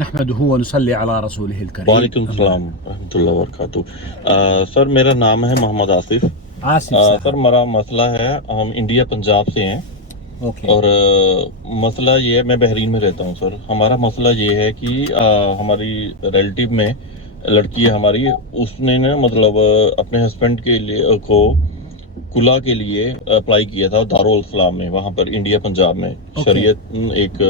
نحمدہ ونصلی علی رسولہ الکریم. وعلیکم السلام ورحمۃ اللہ وبرکاتہ. سر میرا نام ہے محمد آصف. آصف سر صاحب. میرا مسئلہ ہے, ہم انڈیا پنجاب سے ہیں اوکے. اور مسئلہ یہ ہے, میں بحرین میں رہتا ہوں سر. ہمارا مسئلہ یہ ہے کہ ہماری ریلیٹیو میں لڑکی ہے ہماری, اس نے نا مطلب اپنے ہسبینڈ کے لیے کو کلا کے لیے اپلائی کیا تھا دارالسلام میں, وہاں پر انڈیا پنجاب میں شریعت ایک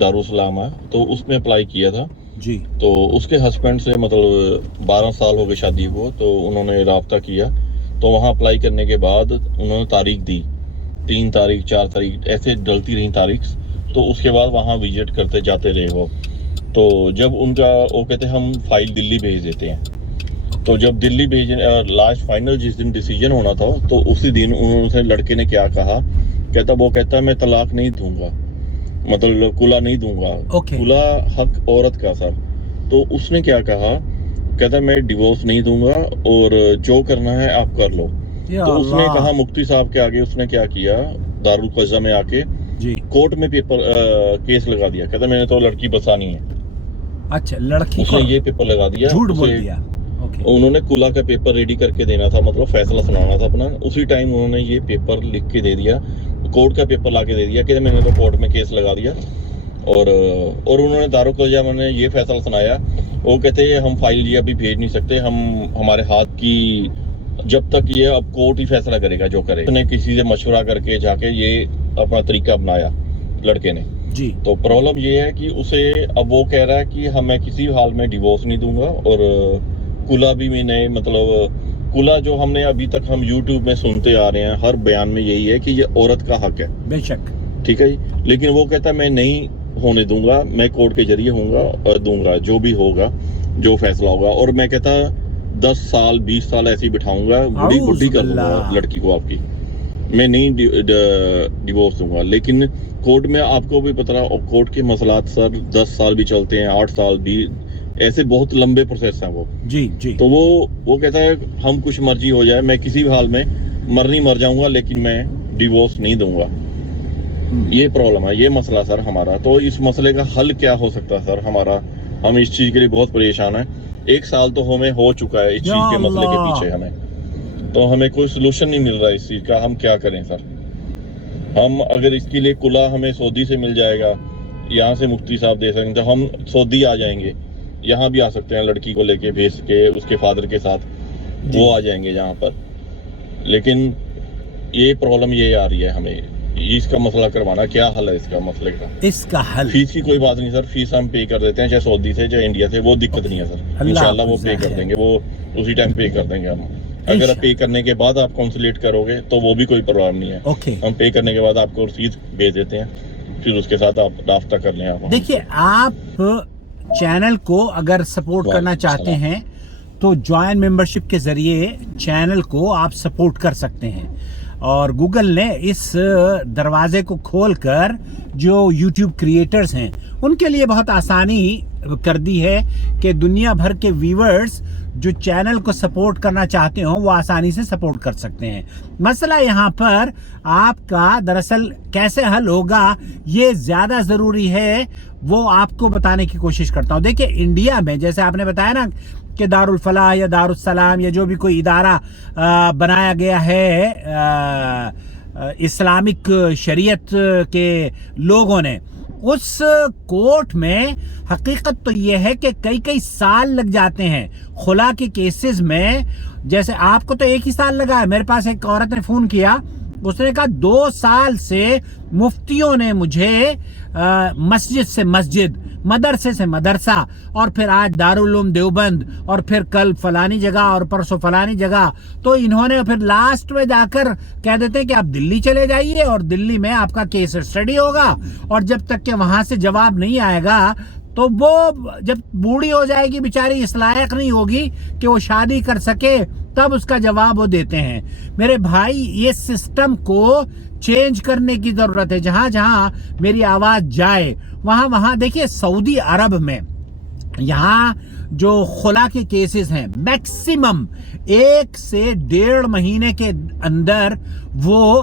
دارالسلام ہے, تو اس میں اپلائی کیا تھا جی. تو اس کے ہسبینڈ سے مطلب 12 سال ہو گئے شادی کو, تو انہوں نے رابطہ کیا. تو وہاں اپلائی کرنے کے بعد انہوں نے تاریخ دی, 3 تاریخ 4 تاریخ ایسے ڈلتی رہی تاریخ. تو اس کے بعد وہاں وزٹ کرتے جاتے رہے وہ. تو جب ان کا وہ کہتے ہیں ہم فائل دلی بھیج دیتے ہیں, تو جب دلی بھیج لاسٹ فائنل جس دن ڈیسیجن ہونا تھا, تو اسی دن انہوں سے لڑکے نے کیا کہا, کہتا میں طلاق نہیں دوں گا, مطلب کلا نہیں دوں گا. کلا حق عورت کا سر. تو اس نے کیا کہا, کہتا میں ڈیورس نہیں دوں گا اور جو کرنا ہے آپ کر لو. تو اس نے کہا مفتی صاحب کے آگے اس نے کیا کیا, دارالقضا میں آ کے کورٹ میں پیپر کیس لگا دیا. کہتا میں نے تو لڑکی بسانی ہے. اچھا, لڑکی اس نے یہ پیپر لگا دیا, جھوٹ بول دیا. انہوں نے کلا کا پیپر ریڈی کر کے دینا تھا, مطلب فیصلہ سنانا تھا اپنا. اسی ٹائم انہوں نے یہ پیپر لکھ کے دے دیا, کورٹ کا پیپر لا کے دے دیا کہ میں نے تو کورٹ میں کیس لگا دیا. اور انہوں نے دارالقضا میں نے یہ فیصلہ سنایا. وہ کہتے ہیں ہم فائل یہ ابھی بھیج نہیں سکتے, ہمارے ہاتھ کی جب تک یہ اب کورٹ ہی فیصلہ کرے گا جو کرے. اس نے کسی سے مشورہ کر کے جا کے یہ اپنا طریقہ بنایا لڑکے نے جی. تو پرابلم یہ ہے کہ اسے اب وہ کہہ رہا ہے کہ میں کسی حال میں ڈیورس نہیں دوں گا, اور کلا بھی میں نے مطلب کلا جو ہم نے ابھی تک ہم یوٹیوب میں سنتے آ رہے ہیں, ہر بیان میں یہی ہے کہ یہ عورت کا حق ہے. بے شک. ٹھیک ہے جی, لیکن وہ کہتا ہے میں نہیں ہونے دوں گا, میں کورٹ کے ذریعے ہوں گا اور دوں گا جو بھی ہوگا, جو فیصلہ ہوگا. اور میں کہتا 10 سال 20 سال ایسے ہی بٹھاؤں گا, بڑھی کر دوں گا لڑکی کو آپ کی, میں نہیں ڈیورس دوں گا. لیکن کورٹ میں آپ کو بھی پتہ رہا, کورٹ کے مسئلات سر 10 سال بھی چلتے ہیں, 8 سال بھی, ایسے بہت لمبے پروسیس ہیں وہ. جی جی. تو وہ کہتا ہے ہم کچھ مرضی ہو جائے, میں کسی بھی حال میں مر جاؤں گا, لیکن میں ڈیورس نہیں دوں گا. یہ پرابلم ہے, یہ مسئلہ سر ہمارا. تو اس مسئلے کا حل کیا ہو سکتا ہے سر ہمارا؟ ہم اس چیز کے لیے بہت پریشان ہیں. 1 سال تو ہمیں ہو چکا ہے اس چیز کے مسئلے کے پیچھے ہمیں, تو ہمیں کوئی سلوشن نہیں مل رہا اس چیز کا. ہم کیا کریں سر؟ ہم اگر اس کے لیے کلا ہمیں سعودی سے مل جائے گا, یہاں سے مفتی صاحب دے سکتے ہیں, ہم سعودی آ جائیں گے, یہاں بھی آ سکتے ہیں لڑکی کو لے کے بھیج کے اس کے فادر کے ساتھ, وہ آ جائیں گے یہاں پر. لیکن یہ پرابلم یہ آ رہی ہے ہمیں, اس کا مسئلہ کروانا. کیا حل ہے اس کا مسئلے کا؟ اس کا حل فیس کی کوئی بات نہیں سر, فیس ہم پے کر دیتے ہیں, چاہے سعودی سے چاہے انڈیا سے, وہ دقت نہیں ہے سر. انشاءاللہ وہ پے کر دیں گے, وہ اسی ٹائم پے کر دیں گے ہم. اگر پے کرنے کے بعد آپ کانسولیٹ کرو گے تو وہ بھی کوئی پرابلم نہیں ہے. ہم پے کرنے کے بعد آپ کو رسید بھیج دیتے ہیں, پھر اس کے ساتھ آپ رابطہ کر لیں. آپ دیکھیے, آپ چینل کو اگر سپورٹ کرنا چاہتے ہیں تو جوائن ممبرشپ کے ذریعے چینل کو آپ سپورٹ کر سکتے ہیں. اور گوگل نے اس دروازے کو کھول کر جو یوٹیوب کریٹرز ہیں ان کے لیے بہت آسانی کر دی ہے کہ دنیا بھر کے ویورز جو چینل کو سپورٹ کرنا چاہتے ہوں وہ آسانی سے سپورٹ کر سکتے ہیں. مسئلہ یہاں پر آپ کا دراصل کیسے حل ہوگا یہ زیادہ ضروری ہے, وہ آپ کو بتانے کی کوشش کرتا ہوں. دیکھیں, انڈیا میں جیسے آپ نے بتایا نا کہ دارالفلاح یا دارالسلام یا جو بھی کوئی ادارہ بنایا گیا ہے اسلامک شریعت کے لوگوں نے, اس کورٹ میں حقیقت تو یہ ہے کہ کئی سال لگ جاتے ہیں خلا کے کیسز میں. جیسے آپ کو تو 1 ہی سال لگا ہے, میرے پاس ایک عورت نے فون کیا, اس نے کہا 2 سال سے مفتیوں نے مجھے مسجد سے مسجد, مدرسے سے مدرسہ, اور پھر آج دارالعلوم دیوبند, اور پھر کل فلانی جگہ اور پرسوں فلانی جگہ, تو انہوں نے پھر لاسٹ میں جا کر کہہ دیتے کہ آپ دلی چلے جائیے اور دلی میں آپ کا کیس اسٹڈی ہوگا, اور جب تک کہ وہاں سے جواب نہیں آئے گا تو وہ جب بوڑھی ہو جائے گی بیچاری, اس لائق نہیں ہوگی کہ وہ شادی کر سکے, تب اس کا جواب وہ دیتے ہیں. میرے بھائی, یہ سسٹم کو چینج کرنے کی ضرورت ہے. جہاں جہاں میری آواز جائے وہاں دیکھیے, سعودی عرب میں یہاں جو خلا کے کیسز ہیں میکسیمم 1 سے 1.5 مہینے کے اندر وہ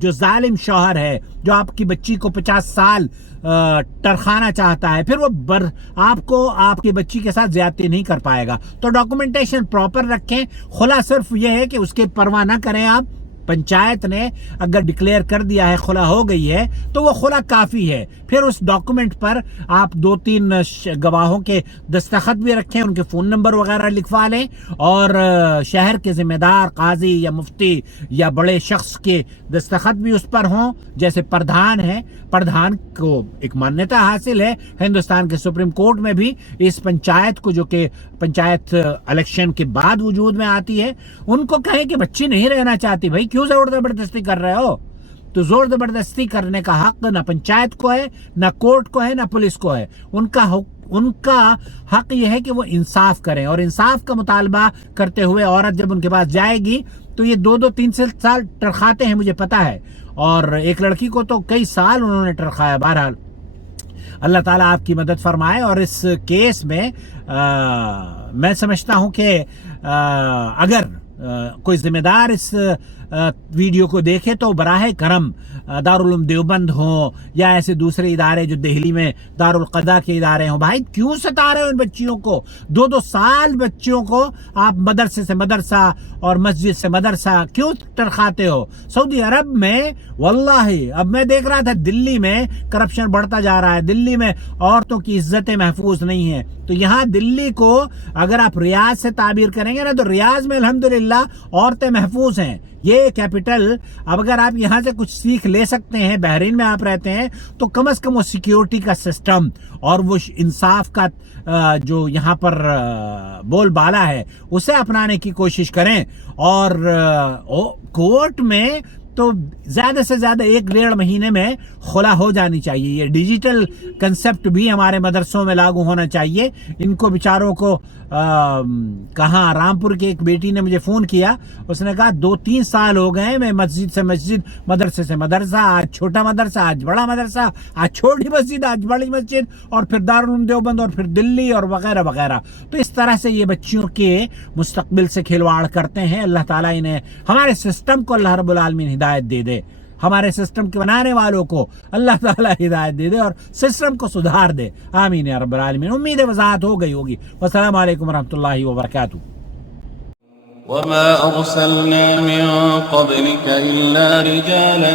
جو ظالم شوہر ہے جو آپ کی بچی کو 50 سال ٹرخانا چاہتا ہے، پھر وہ آپ کو آپ کی بچی کے ساتھ زیادتی نہیں کر پائے گا. تو ڈاکومنٹیشن پراپر رکھیں. خلا صرف یہ ہے کہ اس کے پرواہ نہ کریں آپ. پنچایت نے اگر ڈکلیئر کر دیا ہے خلا ہو گئی ہے تو وہ خلا کافی ہے. پھر اس ڈاکومنٹ پر آپ 2-3 گواہوں کے دستخط بھی رکھیں، ان کے فون نمبر وغیرہ لکھوا لیں، اور شہر کے ذمہ دار قاضی یا مفتی یا بڑے شخص کے دستخط بھی اس پر ہوں. جیسے پردھان ہے، پردھان کو ایک مانیتا حاصل ہے ہندوستان کے سپریم کورٹ میں بھی اس پنچایت کو، جو کہ پنچایت الیکشن کے بعد وجود میں آتی ہے، ان کو کہیں کہ بچی نہیں رہنا چاہتی، بھائی کیوں زور زبردستی کر رہے ہو؟ تو زور زبردستی کرنے کا حق نہ پنچایت کو ہے، نہ کورٹ کو ہے، نہ پولیس کو ہے. ان کا حق یہ ہے کہ وہ انصاف کریں، اور انصاف کا مطالبہ کرتے ہوئے عورت جب ان کے پاس جائے گی تو یہ 2-3 سال ٹرخاتے ہیں، مجھے پتا ہے. اور ایک لڑکی کو تو کئی سال انہوں نے ٹرخایا. بہرحال اللہ تعالیٰ آپ کی مدد فرمائے. اور اس کیس میں میں سمجھتا ہوں کہ اگر کوئی ذمہ دار اس ویڈیو کو دیکھے تو براہ کرم دارالعلوم دیوبند ہوں یا ایسے دوسرے ادارے جو دہلی میں دارالقضاء کے ادارے ہوں، بھائی کیوں ستا رہے ہو ان بچیوں کو؟ 2 سال بچیوں کو آپ مدرسے سے مدرسہ اور مسجد سے مدرسہ کیوں ٹرخاتے ہو؟ سعودی عرب میں واللہ اب میں دیکھ رہا تھا دلی میں کرپشن بڑھتا جا رہا ہے، دلی میں عورتوں کی عزتیں محفوظ نہیں ہیں. تو یہاں دلی کو اگر آپ ریاض سے تعبیر کریں گے نا تو ریاض میں الحمدللہ عورتیں محفوظ ہیں. یہ کیپٹل، اب اگر آپ یہاں سے کچھ سیکھ لے سکتے ہیں، بحرین میں آپ رہتے ہیں، تو کم از کم وہ سیکیورٹی کا سسٹم اور وہ انصاف کا جو یہاں پر بول بالا ہے اسے اپنانے کی کوشش کریں. اور کورٹ میں تو زیادہ سے زیادہ 1-1.5 مہینے میں خلا ہو جانی چاہیے. یہ ڈیجیٹل کنسپٹ بھی ہمارے مدرسوں میں لاگو ہونا چاہیے. ان کو بیچاروں کو کہاں رامپور کی ایک بیٹی نے مجھے فون کیا، اس نے کہا 2-3 سال ہو گئے میں مسجد سے مسجد، مدرسے سے مدرسہ، آج چھوٹا مدرسہ، آج بڑا مدرسہ، آج چھوٹی مسجد، آج بڑی مسجد، اور پھر دارالعلوم دیوبند، اور پھر دلی، اور وغیرہ وغیرہ. تو اس طرح سے یہ بچیوں کے مستقبل سے کھلواڑ کرتے ہیں. اللہ تعالیٰ انہیں، ہمارے سسٹم کو اللہ رب العالمین ہدایت دے دے، ہمارے سسٹم کے بنانے والوں کو اللہ تعالیٰ ہدایت دے دے اور سسٹم کو سدھار دے. آمین یا رب العالمین. امید ہے وضاحت ہو گئی ہوگی. والسلام علیکم ورحمۃ اللہ وبرکاتہ. وما أرسلنا من قبلك إلا رجالا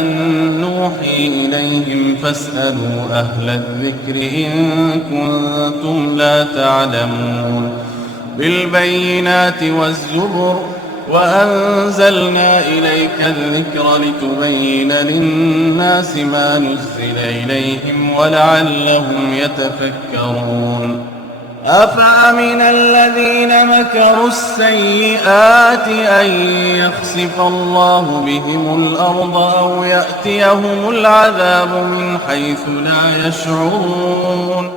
نوحي إليهم فاسألوا أهل الذكر إن كنتم لا تعلمون. بالبينات والزبر وأنزلنا إليك الذكر لتبين للناس ما نزل إليهم ولعلهم يتفكرون. أفأمن الذين مكروا السيئات أن يخسف الله بهم الأرض أو يأتيهم العذاب من حيث لا يشعرون.